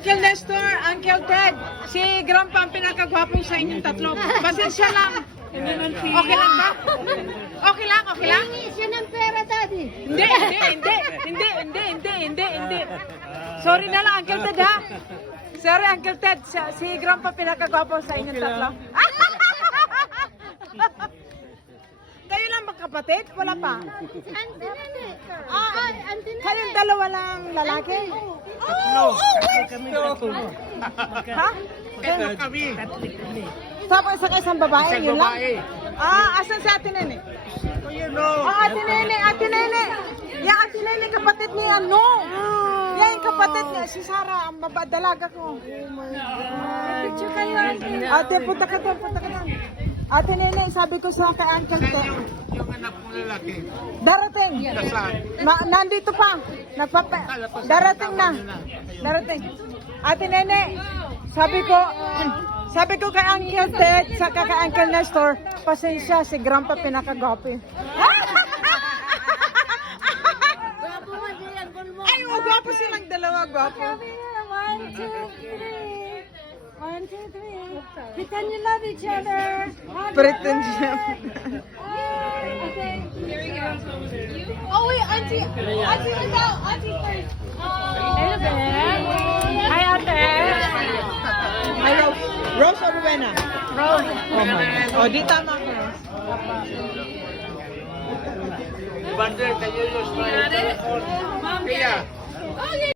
Uncle Nestor, Uncle Ted, si Grandpa ang pinakagwapong sa inyong tatlo. Pasensya lang. Okay lang ba? Okay lang, okay lang? Siya ng pera, Daddy. Hindi. Sorry na lang, Uncle Ted, ha? Sorry, Uncle Ted, si Grandpa pinakagwapong sa inyong tatlo. Kayo lang magkapatid? Wala pa? Auntie Nene. Auntie Nene. Kayong dalawa lang lalaki? Ha? Kami. Tapos isang babae, yun lang? Asan si Ate Nene? Ate Nene. Yung Ate Nene, kapatid ni ano? Yan yung kapatid niya, si Sarah, ang dalaga ko. Picture kayo, Auntie. Ate, punta ka doon. Ate Nene, sabi ko sa kay Uncle Ted, Yung anak mong lalaki. darating. Nasaan? Nandito pa. Darating na. Ate Nene, sabi ko kay Uncle Ted, saka kay Uncle Nestor, pasensya, si Grandpa pinakagwapo. Gwapo mo, diyan, gulmo. Ay, gwapo silang dalawa, gwapo. Come here, 1, 2, 3. 1, 2, 3. Pretend you love each other. Pretend siya. Okay. Here we go. Oh, wait, Auntie was out. Auntie first. Hello, Ben. Hi, Ate. Hello. Rose or Rowena? Rose. Oh, di tama ko. Bander, kayo yung Got it? Mom, Kaya. okay.